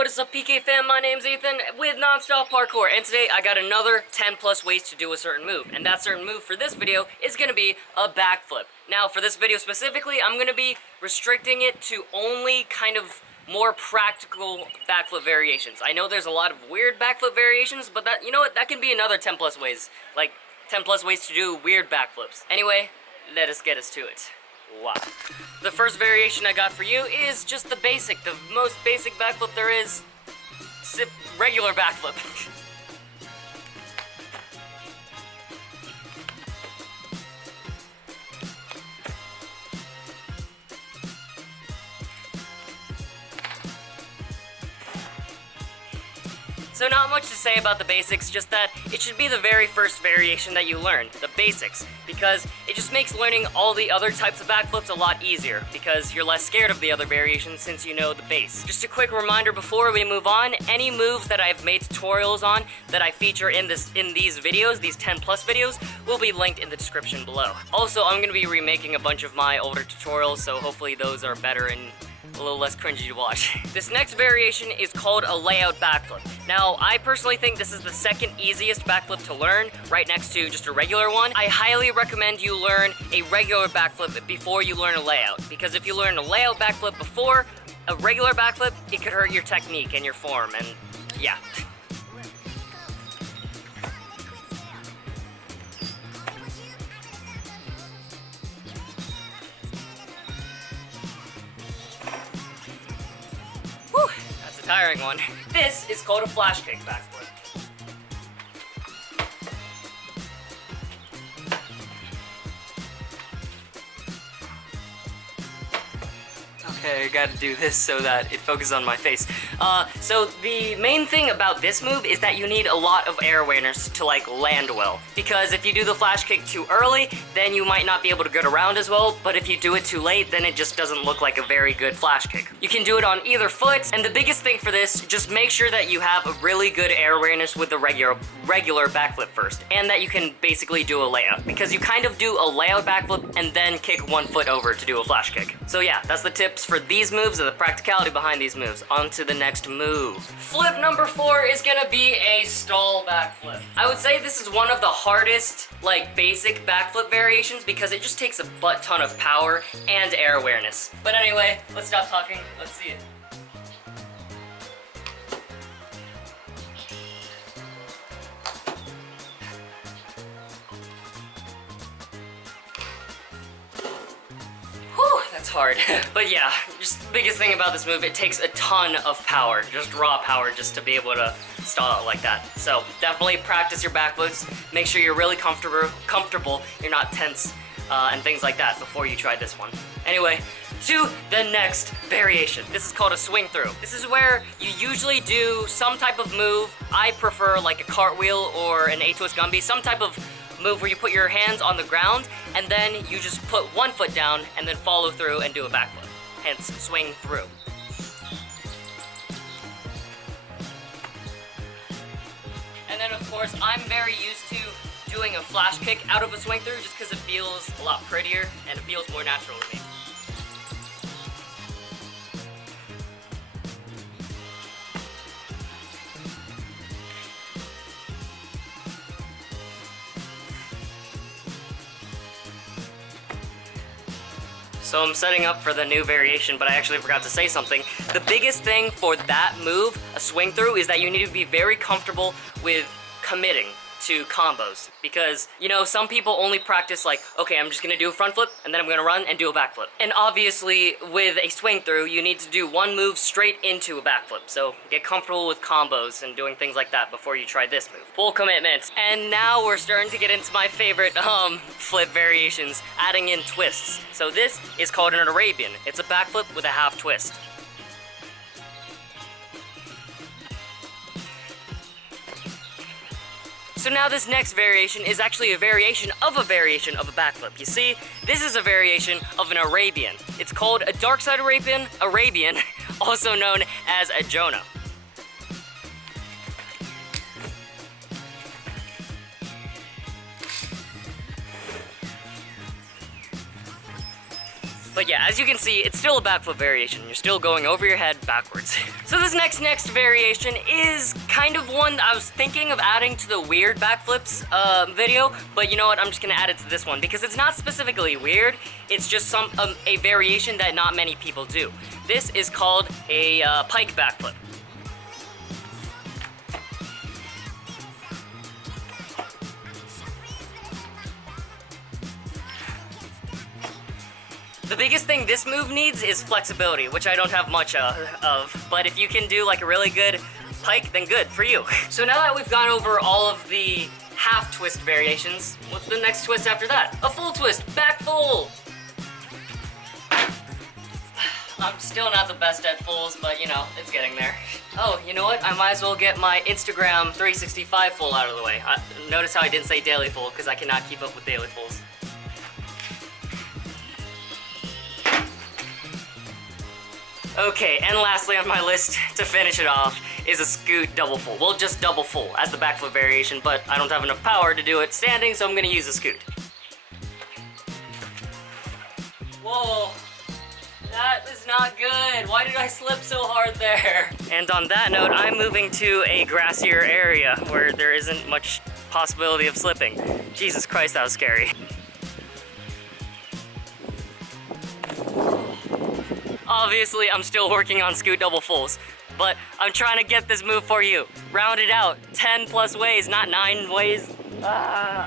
what is up PK fam? My name's Ethan with Nonstop Parkour, and today I got another 10 plus ways to do a certain move, and that certain move for this video is going to be a backflip. Now for this video specifically, I'm going to be restricting it to only kind of more practical backflip variations. I know there's a lot of weird backflip variations, but that, you know what, that can be another 10 plus ways, like 10 plus ways to do weird backflips. Anyway, let us get us to it. Wow. The first variation I got for you is just the most basic backflip there is. Regular backflip. So not much to say about the basics, just that it should be the very first variation that you learn, the basics, because it just makes learning all the other types of backflips a lot easier, because you're less scared of the other variations since you know the base. Just a quick reminder before we move on, any moves that I've made tutorials on that I feature in these videos, these 10 plus videos, will be linked in the description below. Also, I'm going to be remaking a bunch of my older tutorials, so hopefully those are better and a little less cringy to watch. This next variation is called a layout backflip. Now, I personally think this is the second easiest backflip to learn, right next to just a regular one. I highly recommend you learn a regular backflip before you learn a layout, because if you learn a layout backflip before a regular backflip, it could hurt your technique and your form, and yeah. That's a tiring one. This is called a flash kick backflip. Okay, I gotta do this so that it focuses on my face. So the main thing about this move is that you need a lot of air awareness to like land well. Because if you do the flash kick too early, then you might not be able to get around as well, but if you do it too late, then it just doesn't look like a very good flash kick. You can do it on either foot, and the biggest thing for this, just make sure that you have a really good air awareness with the regular backflip first, and that you can basically do a layout. Because you kind of do a layout backflip and then kick one foot over to do a flash kick. So yeah, that's the tips for these moves and the practicality behind these moves. On to the next move. Flip number 4 is gonna be a stall backflip. I would say this is one of the hardest, like, basic backflip variations because it just takes a butt ton of power and air awareness. But anyway, let's stop talking, let's see it. That's hard. But yeah, just the biggest thing about this move, it takes a ton of power, just raw power, just to be able to stall it like that. So definitely practice your backflips, make sure you're really comfortable, you're not tense, and things like that before you try this one. Anyway, to the next variation. This is called a swing through. This is where you usually do some type of move. I prefer like a cartwheel or an A-twist gumby, some type of move where you put your hands on the ground and then you just put one foot down and then follow through and do a backflip. Hence, swing through. And then of course, I'm very used to doing a flash kick out of a swing through just because it feels a lot prettier and it feels more natural to me. So I'm setting up for the new variation, but I actually forgot to say something. The biggest thing for that move, a swing through, is that you need to be very comfortable with committing to combos. Because, you know, some people only practice like, okay, I'm just gonna do a front flip, and then I'm gonna run and do a backflip. And obviously, with a swing through, you need to do one move straight into a backflip. So get comfortable with combos and doing things like that before you try this move. Full commitment. And now we're starting to get into my favorite flip variations, adding in twists. So this is called an Arabian. It's a backflip with a half twist. So now this next variation is actually a variation of a backflip. You see, this is a variation of an Arabian. It's called a dark side Arabian, also known as a Jonah. But yeah, as you can see, it's still a backflip variation. You're still going over your head backwards. So this next variation is kind of one I was thinking of adding to the weird backflips video, but you know what, I'm just gonna add it to this one because it's not specifically weird, it's just a variation that not many people do. This is called a Pike backflip. The biggest thing this move needs is flexibility, which I don't have much of, but if you can do like a really good pike, then good for you. So now that we've gone over all of the half twist variations, what's the next twist after that? A full twist, back full! I'm still not the best at fulls, but you know, it's getting there. Oh, you know what? I might as well get my Instagram 365 full out of the way. Notice how I didn't say daily full, because I cannot keep up with daily fulls. Okay, and lastly on my list, to finish it off, is a scoot double full. Well, just double full as the backflip variation, but I don't have enough power to do it standing, so I'm gonna use a scoot. Whoa, that is not good. Why did I slip so hard there? And on that note, I'm moving to a grassier area where there isn't much possibility of slipping. Jesus Christ, that was scary. Obviously, I'm still working on scoot double fulls, but I'm trying to get this move for you. Round it out, 10 plus ways, not 9 ways. I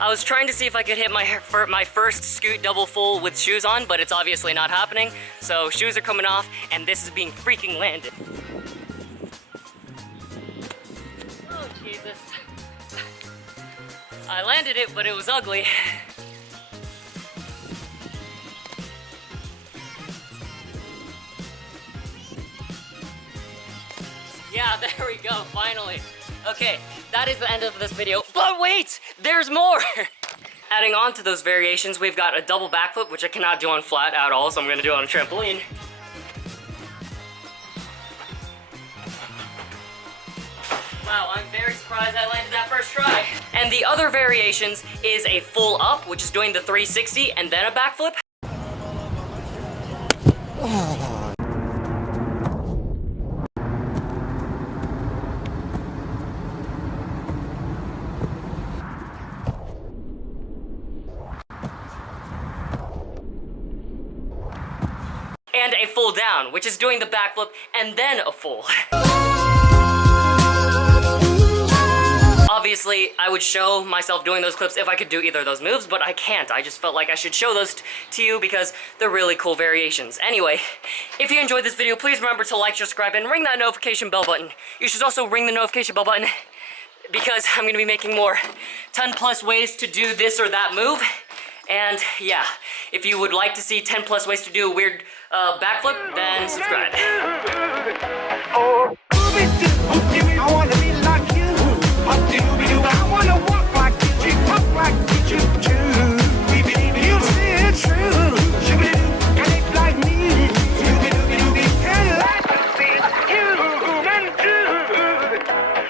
was trying to see if I could hit my first scoot double full with shoes on, but it's obviously not happening. So shoes are coming off, and this is being freaking landed. Oh, Jesus. I landed it, but it was ugly. Yeah, there we go, finally. Okay, that is the end of this video, but wait, there's more! Adding on to those variations, we've got a double backflip, which I cannot do on flat at all, so I'm gonna do it on a trampoline. Wow, I'm very surprised I landed that first try. And the other variations is a full up, which is doing the 360 and then a backflip. And a full down, which is doing the backflip and then a full. Obviously, I would show myself doing those clips if I could do either of those moves, but I can't. I just felt like I should show those to you because they're really cool variations. Anyway, if you enjoyed this video, please remember to like, subscribe, and ring that notification bell button. You should also ring the notification bell button because I'm gonna be making more 10 plus ways to do this or that move. And yeah, if you would like to see 10 plus ways to do a weird backflip, then subscribe.